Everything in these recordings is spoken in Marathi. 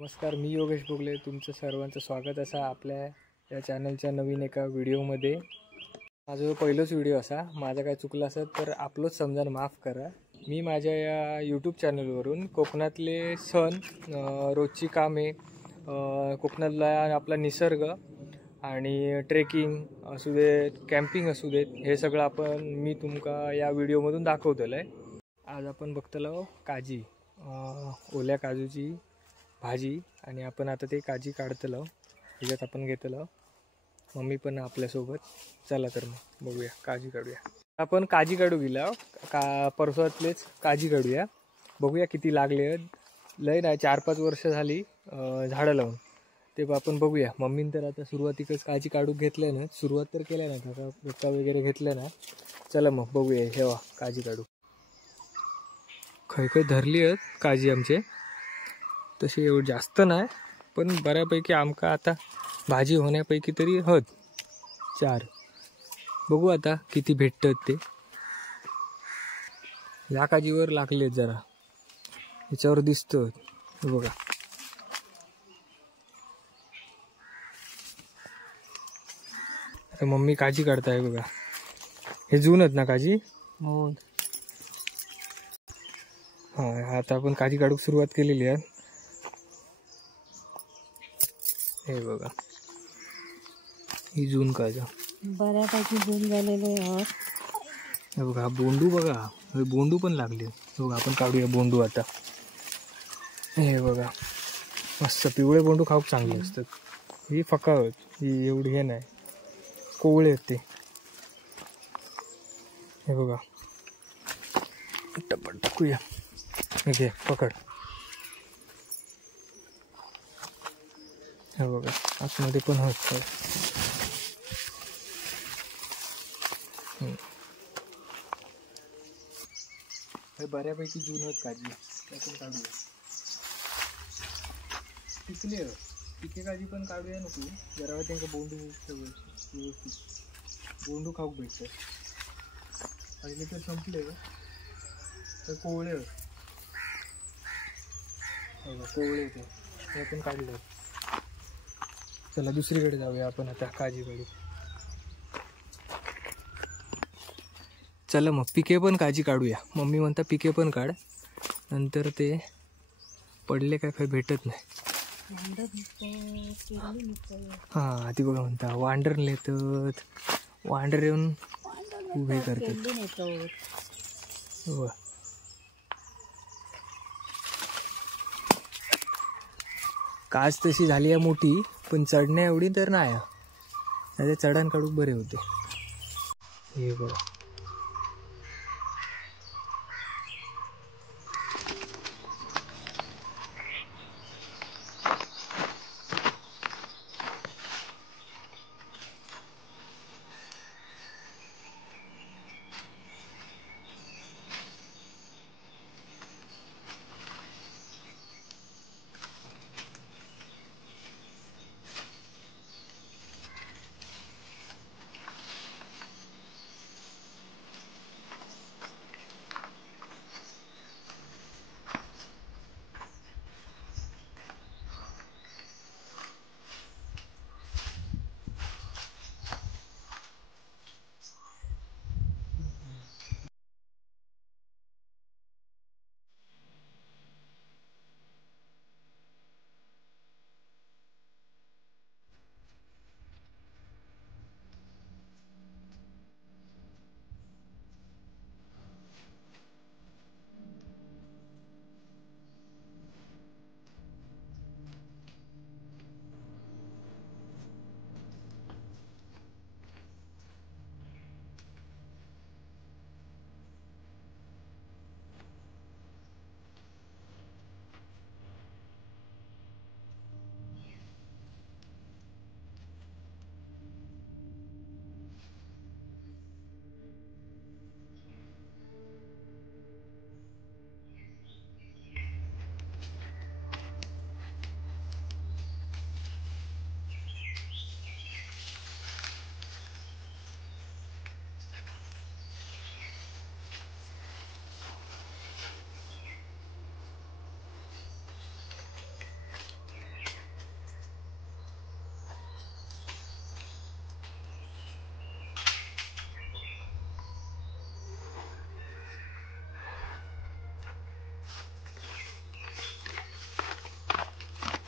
नमस्कार, मी योगेश बोगले. तुमचं सर्वांचं स्वागत असा आपल्या या चॅनलच्या नवीन एका व्हिडिओमध्ये. माझं पहिलाच व्हिडिओ असा, माझं काय चुकलं असं तर आपलंच समजायला माफ करा. मी माझ्या या यूट्यूब चॅनलवरून कोकणातले सण, रोजची कामे, कोकणातला आपला निसर्ग आणि ट्रेकिंग असू देत, कॅम्पिंग असू देत, हे सगळं मी तुमका या व्हिडिओमधून दाखवतलं आहे. आज आपण बघतलो काजी, ओल्या काजूची भाजी, आणि आपण आता ते काजी काढतलो. त्याच्यात आपण घेतलो, मम्मी पण आपल्यासोबत. चला तर मग बघूया, काजी काढूया. आपण काजी काढू गेला परसातलेच काजी काढूया. बघूया किती लागले. लय नाही, 4-5 वर्ष झाली झाडं लावून. ते आपण बघूया. मम्मीने तर आता सुरुवातीकच काजी काढून घेतलं ना, सुरुवात तर केल्या ना, काका वगैरे घेतलं ना. चला मग बघूया. हे काजी काढू. खै धरली आहेत काजी आमचे. तसे एवढं जास्त नाही, पण बऱ्यापैकी आमका आता भाजी होण्यापैकी तरी हत 4. बघू आता किती भेटतात ते. या काजीवर लागलेत जरा, याच्यावर दिसतं. बघा, आता मम्मी काजी काढताय बघा. हे जून आहेत ना काजी? हो. हा, आता आपण काजी काढूक सुरुवात केलेली आहे. हे बघा, ही जून काजा बऱ्यापैकी जून झालेले आहेत. हे बघा, बोंडू बघा, हे बोंडू पण लागले. बघा, आपण काढूया बोंडू आता. हे बघा, मस्त पिवळे बोंडू खाऊक चांगले असतात. ही फका होत, ही एवढी हे नाही, कोवळे आहेत ते. हे बघा, टप्पा टाकूया. घे, पकड. हे बघा, आतमध्ये पण होत. हे बऱ्यापैकी जून होत काजी, त्यातून काढूया. पिकले पिके काजी पण काढूया नको, जरा त्यांना बोंडू व्यवस्थित बोंडू खाऊक भेटतं. पहिले तर संपले तर कोवळे कोवळे होते, ते आपण काढले. चला दुसरीकडे जाऊया आपण आता काजी काढू. चला मग पिके पण काजी काढूया. मम्मी म्हणता पिके पण काढ, नंतर ते पडले काय भेटत नाही. हा, ती बघा म्हणता वांडर नेतात. वांडर येऊन उभे करतात. काच तशी झाली आहे मोठी, पण चढण्या एवढी तर नाही. त्याच्या चढण काढूक बरे होते. हे बघा,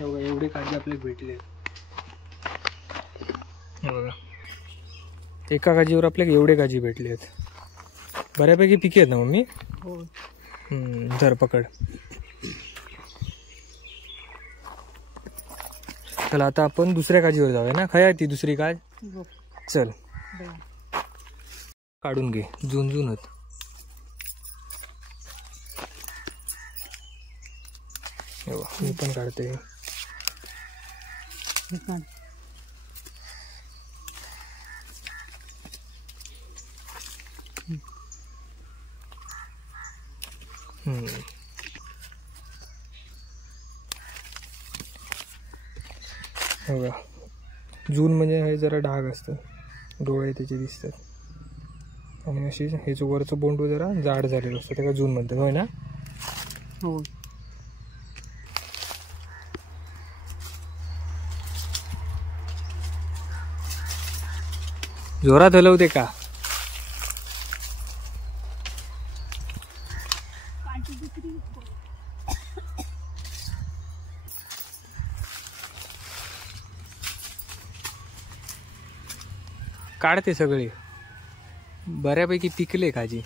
एवढे काजी आपले भेटले. हे बघा, एका काजीवर आपल्याला एवढे काजी भेटले आहेत. बऱ्यापैकी पिके आहेत ना मम्मी? हो. धरपकड. चला आता आपण दुसऱ्या काजीवर जाऊया ना. काय आहे ती दुसरी काज? चल काढून घे. झुंझुनत. मी पण काढते. बघा, जून म्हणजे हे जरा डाग असतं, डोळे त्याचे दिसतात. आणि अशी हे जो वरचं बोंडू जरा जाड झालेलं असतं त्याला जून म्हणतात, होय ना? हो. जोरात हलवते का? काढते सगळे. बऱ्यापैकी पिकले काजी,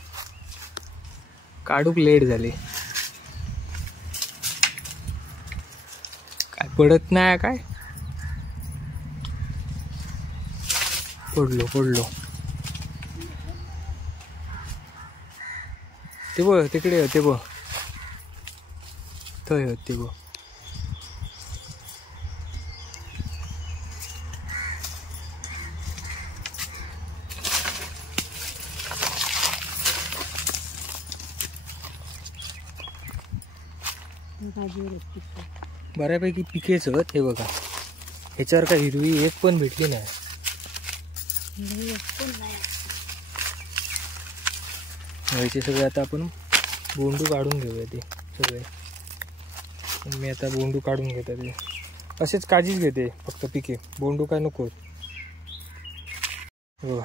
काढूक लेट झाले. काय पडत नाही काय? पडलो. ते बघ तिकडे, ते बघ थंय ते बघ. बऱ्यापैकी पिकेच आहेत. हे बघा, ह्याच्यावर काय हिरवी एक पण भेटली नाही. ह्याचे सगळे आता आपण बोंडू काढून घेऊया. ते सगळे मी आता बोंडू काढून घेतात. ते असेच काजीच घेते फक्त पिके, बोंडू काय नको.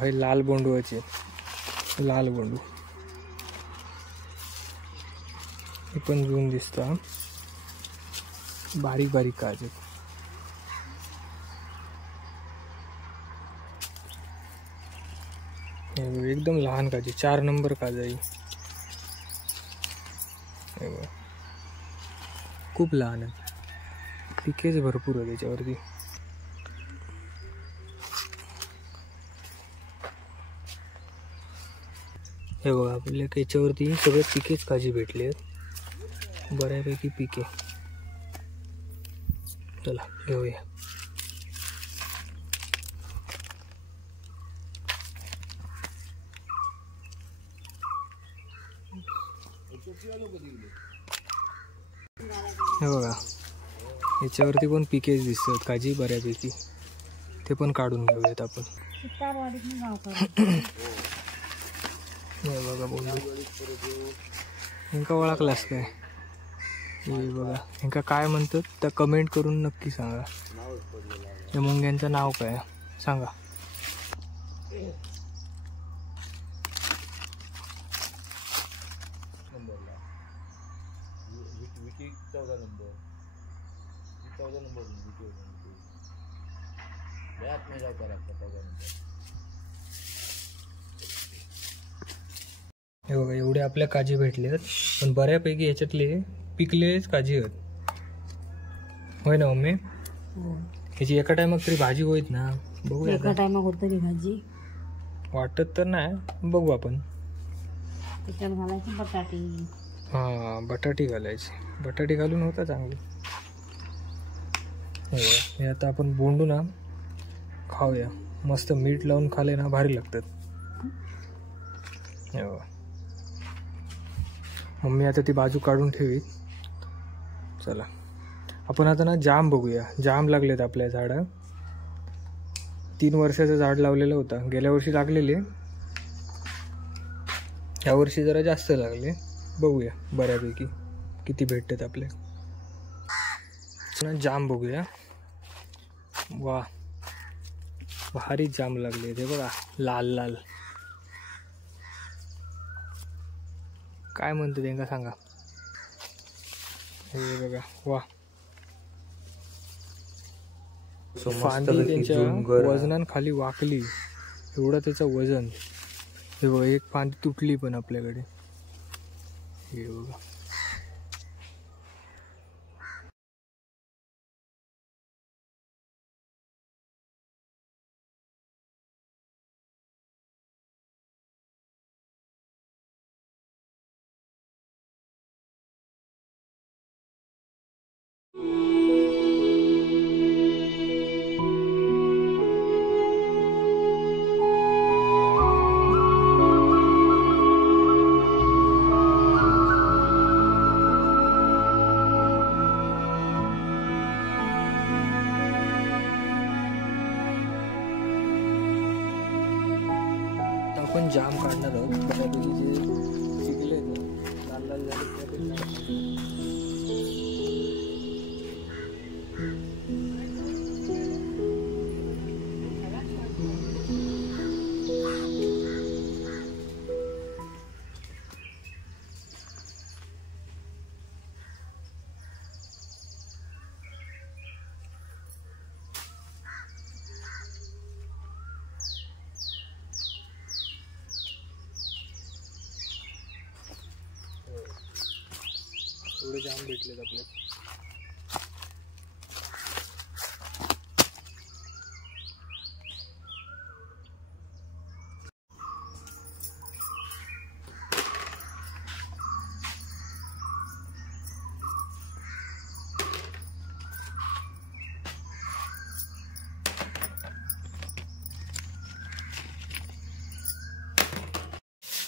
हे लाल बोंडूचे, लाल बोंडू हे पण जून दिसतं. बारीक बारीक काज आहेत. एकदम लहान काजी, 4 नंबर काज आहे. खूप लहान आहे. पिकेच भरपूर आहे त्याच्यावरती. हे बघा, आपल्या याच्यावरती सगळे पिकेच काजी भेटले आहेत. बऱ्यापैकी पिके. चला घेऊया. हे बघा, याच्यावरती पण पिकेच दिसतात काजी बऱ्यापैकी. ते पण काढून घेऊयात आपण. हे बघा बोंडू. इंका ओळखलास काय? हे बघा, इंका काय म्हणतात तर कमेंट करून नक्की सांगा. या मुंग्यांचं नाव काय सांगा. हे बघा, एवढे आपल्या काजी भेटले आहेत. पण बऱ्यापैकी याच्यातले पिकलेच काजी आहेत, होय ना मम्मी? ह्याची एका टायमात तरी भाजी होईत ना? बघूया. एका टायमात होत तरी भाजी वाटत तर नाही, बघू आपण. त्याच्यात घालायची बटाटी. हां, बटाटी घालायची. बटाटी घालून होता चांगली. हे आता आपण बोंडू ना खाऊया. मस्त मीठ लावून खाले ना भारी लागतात. हे बघा, मम्मी आता ती बाजू काढून ठेवी. चला आपण आता ना जाम बघूया. जाम लागलेत आपल्या झाडं. 3 वर्षाचं झाड लावलेलं होतं, गेल्या वर्षी लागलेले. ह्या वर्षी जरा जास्त लागले. बघूया बऱ्यापैकी किती भेटतात आपले. जाम बघूया. वा, भारी जाम लागले ते बघा, लाल लाल. काय म्हणते त्यांना सांगा. हे बघा, वा फांदी त्यांच्या वजनान खाली वाकली, एवढं त्याचं वजन. हे बघा, एक फांदी तुटली पण आपल्याकडे. हे बघा, आपण जाम काढणार आहोत. बऱ्यापैकी जे पिकले लाल लाल झाले एवढे जाम भेटलेत आपल्याला.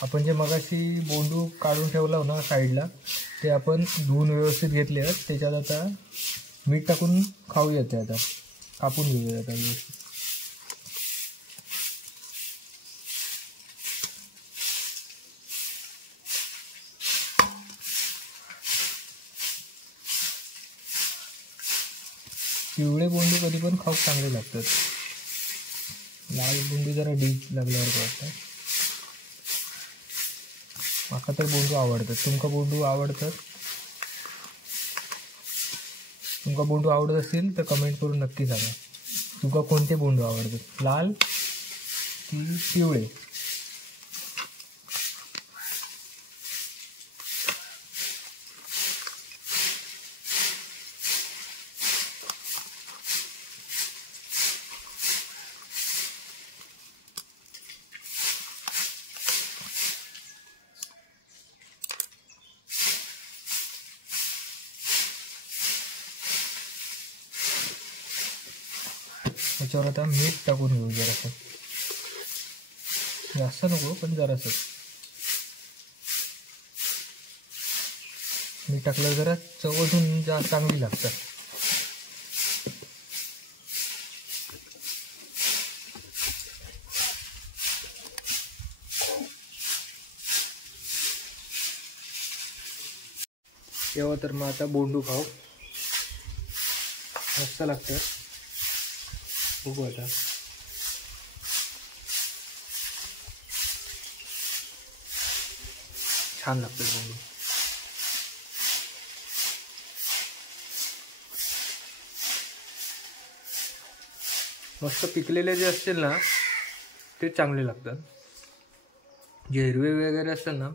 आपण जे मगाशी बोंडू काढून ठेवला हो ना साईडला, ते आपण धुवून व्यवस्थित घेतले आहेत. त्याच्यात आता मीठ टाकून खाऊयात. ते आता कापून घेऊया आता व्यवस्थित. पिवळे बोंडू कधी पण खाऊ चांगले लागतात. लाल बोंडू जरा डीप लागल्यावर वाटतं. माका तर बोंडू आवडतात. तुमका बोंडू आवडतात? तुमका बोंडू आवडत असेल तर कमेंट करून नक्की सांगा. तुमका कोणते बोंडू आवडतात, लाल की पिवळे? त्याच्यावर आता मीठ टाकून घेऊ जरासं. जास्त नको, पण जरासं मीठ टाकलं जरा चव अजून चांगली लागतात. तेव्हा तर मग आता बोंडू खाऊ, मस्त लागतं. बघू आता. छान लागतं बोंडू. मस्त पिकलेले जे असतील ना ते चांगले लागतात. जे हिरवे वगैरे असतात ना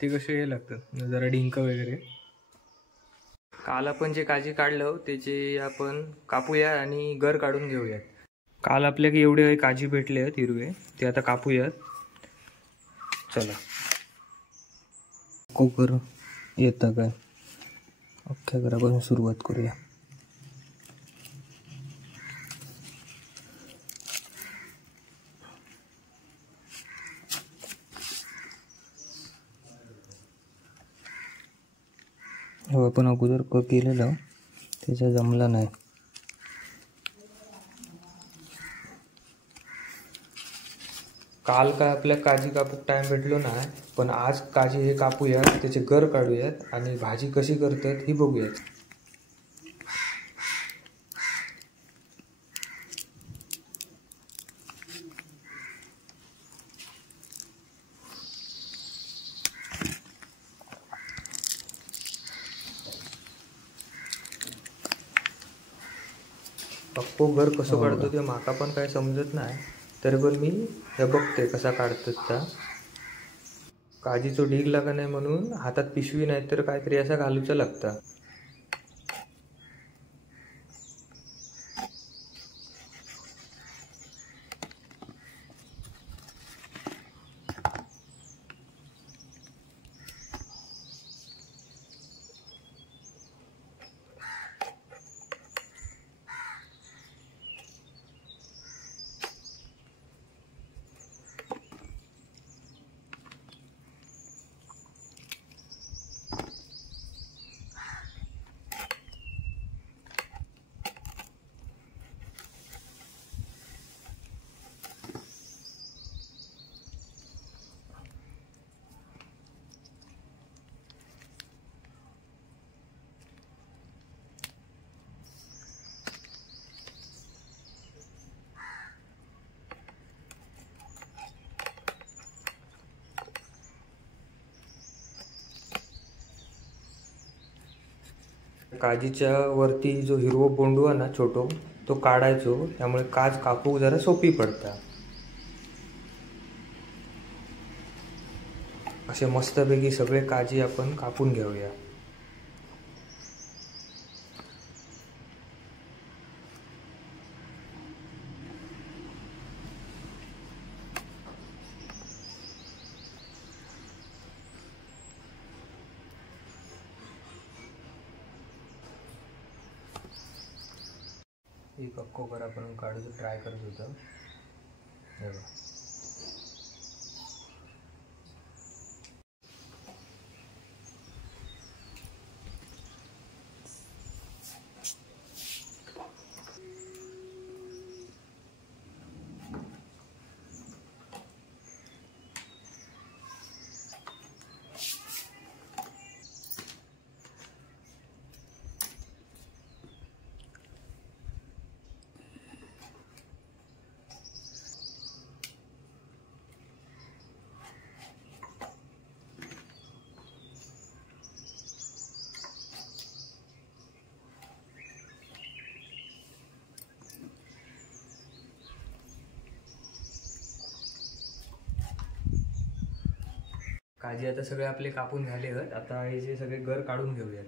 ते कसे हे लागतात, जरा डिंक वगैरे. काल आपण जे काजी काढलं त्याचे आपण कापूया आणि गर काढून घेऊयात. काल आपल्याला एवढे काजी भेटले आहेत हिरवे, ते आता कापूयात. चला. कोकर येतं काय अख्ख्या घरापासून सुरुवात करूया. हो, आपण अगोदर केलेलं त्याचा जमला नाही. काल काय आपल्या काजी कापूक टाइम भेटलो नाही, पण आज काजी हे कापूयात, त्याचे गर काढूयात आणि भाजी कशी करतात ही बघूयात. पक्को घर कसं काढतो ते माका पण काय समजत नाही, तरी पण मी हे बघते कसा काढतात त्या. काजीचो ढीग लागा नाही म्हणून हातात पिशवी नाही तर काहीतरी असा घालूचा लागता. काजीच्या वरती जो हिरवो बोंडू आहे ना छोटो, तो काढायचो, त्यामुळे काज कापूक जरा सोपी पडता. असे मस्तपैकी सगळे काजी आपण कापून घेऊया. ही पक्को कर आपण काढूचं ट्राय करत होतो. हे बघ. काजी आता सगळे आपले कापून झाले आहेत. आता हे जे सगळे गर काढून घेऊयात.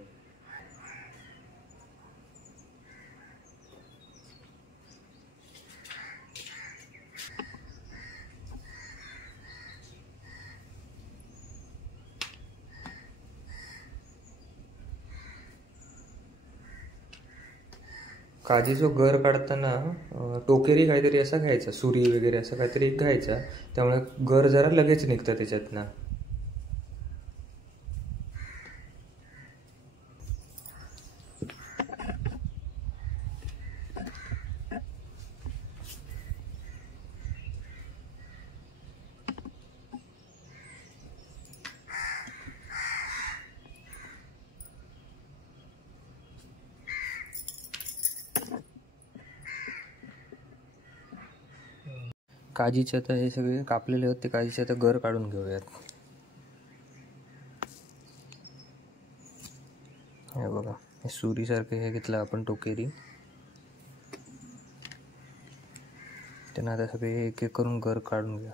काजीचो गर काढताना टोकेरी काहीतरी असा घ्यायचा, सुरी वगैरे असं काहीतरी घ्यायचा, त्यामुळे गर जरा लगेच निघतं त्याच्यातनं. काजीचे आता हे सगळे कापलेले आहेत, ते काजीचे आता गर काढून घेऊयात. हे बघा, हे सुरीसारखे हे घेतलं आपण टोकेरी. त्यांना आता सगळे एक एक करून गर काढून घ्या.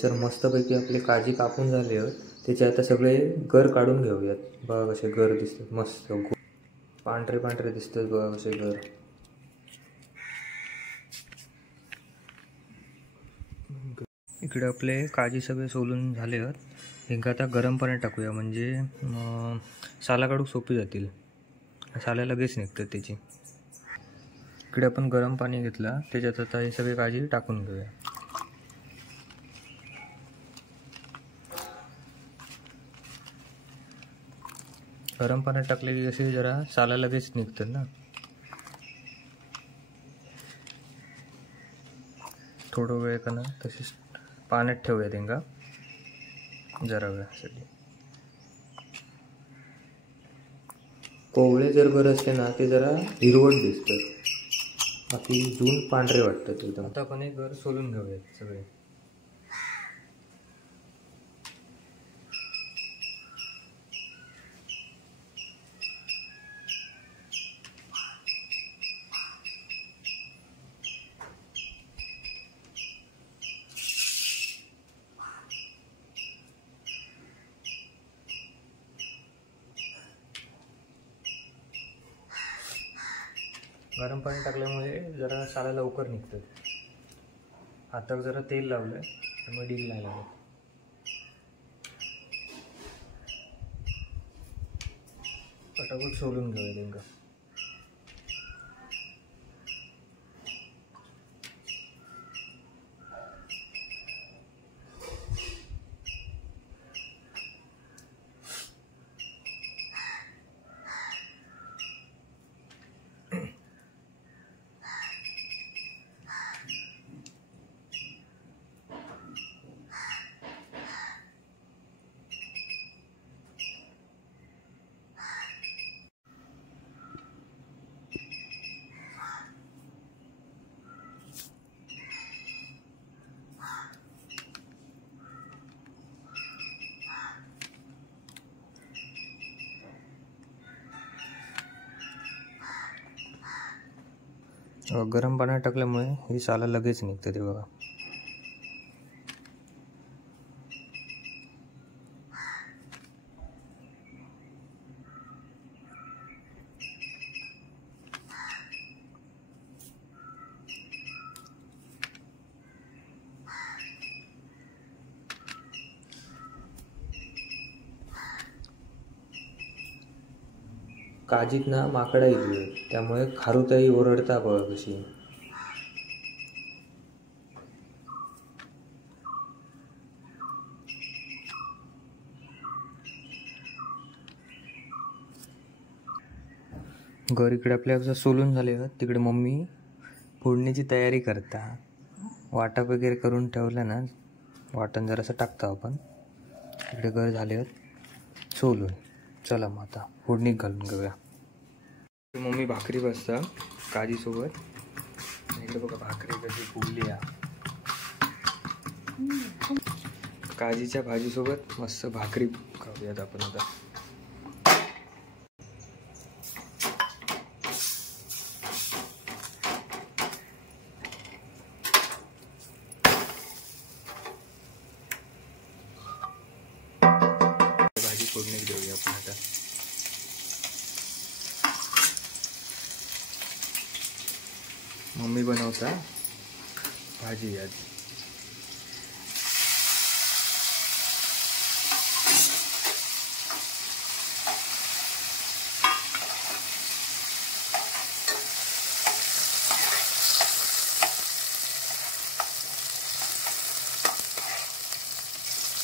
सर मस्तपैकी आपले काजी कापून झाले आहेत. त्याचे आता सगळे गर काढून घेऊयात. बघा कसे गर दिसतात, मस्त पांढरे पांढरे दिसतात. बघा कसे गर. इकडे आपले काजी सगळे सोलून झाले आहेत. हे आता गरम पाण्यात टाकूया, म्हणजे साला काढूक सोपी जातील. साला लगेच निघतात त्याची. इकडे आपण गरम पाणी घेतला, त्याच्यात आता हे सगळे काजी टाकून घेऊया. गरम पाण्यात टाकले की कसे जरा साला लगेच निघतात ना. थोडं वेळ का ना तशीच पाण्यात ठेवूया त्यांना जरा वेळासाठी. कोवळे जर बरं असले ना ते जरा हिरवट दिसतात, बाकी जून पांढरे वाटतात एकदम. आता पण एक घर सोलून घेऊयात सगळे. गरम पाणी टाकल्यामुळे जरा साला लवकर निघतात. हातावर जरा तेल लावलंय त्यामुळे डील नाही लागत. पटापट सोलून घेऊया त्यांना. गरम पाण्यात टाकल्यामुळे ही साला लगेच निघते ते बघा. काजीत ना माकडा येते त्यामुळे खारुताई ओरडता बघा कशी. घर इकडे आपल्या सोलून झाले, तिकडे मम्मी फोडणीची तयारी करता. वाटप वगैरे करून ठेवलं ना, वाटण जरासं टाकतो आपण. इकडे घर झाले सोलून. चला मग आता फोडणी घालून घेऊया. मम्मी भाकरी बसता काजीसोबत. इकडे बघा भाकरी कशी फुगली. काजीच्या भाजीसोबत मस्त भाकरी खाऊयात आपण आता. भाजी फोडणी देऊया आपण आता. मम्मी बनवता भाजी आज.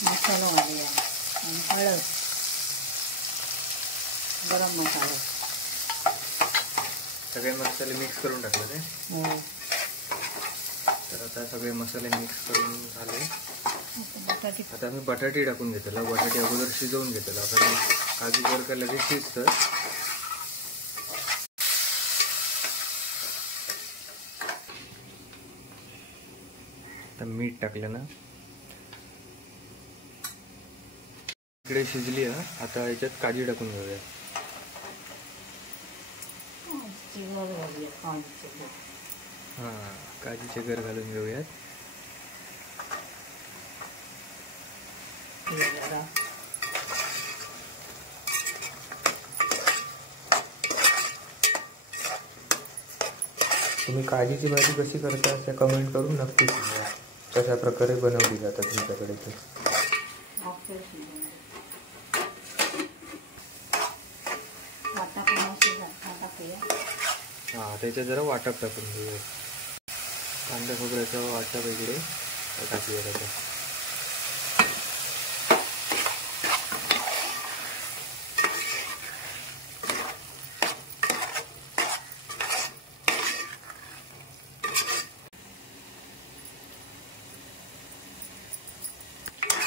मसाला घालूया आणि हळद, गरम मसाला, सगळे मसाले मिक्स करून टाकले ते. हो. तर आता सगळे मसाले मिक्स करून झाले. बटाटे आता मी बटाटे टाकून घेतला. बटाटे अगोदर शिजवून घेतला. कारण काजू जर का लगेच शिजतं. आता मीठ टाकलं ना, इकडे शिजली आहे. आता याच्यात काजी टाकून घेऊया. हां, काजीचे घर घालून घेऊयात. तुम्ही काजीची भाजी कशी करता त्या कमेंट करून नक्की सांगा. कशा प्रकारे बनवली जातात तुमच्याकडे ते. हां, त्याच्यात जरा वाटप टाकून घेऊया. कांदा खोबऱ्याचा वाटप इकडे टाकूया त्याचा.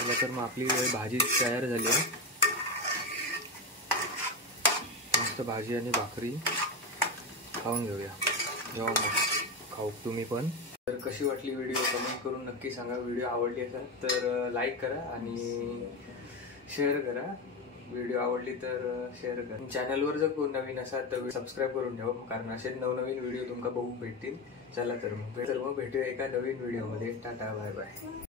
चला तर मग आपली भाजी तयार झाली आहे. मस्त भाजी आणि भाकरी खाऊन घेऊया. जेव्हा मग खाऊ तुम्ही पण. तर कशी वाटली व्हिडिओ कमेंट करून नक्की सांगा. व्हिडिओ आवडली असेल तर लाईक करा आणि शेअर करा. व्हिडिओ आवडली तर शेअर करा. चॅनलवर जर कोण नवीन असाल तर सबस्क्राईब करून ठेवा, कारण असे नवनवीन व्हिडिओ तुमका बघू भेटतील. चला तर मग भेटूया एका नवीन व्हिडिओमध्ये. टाटा बाय बाय.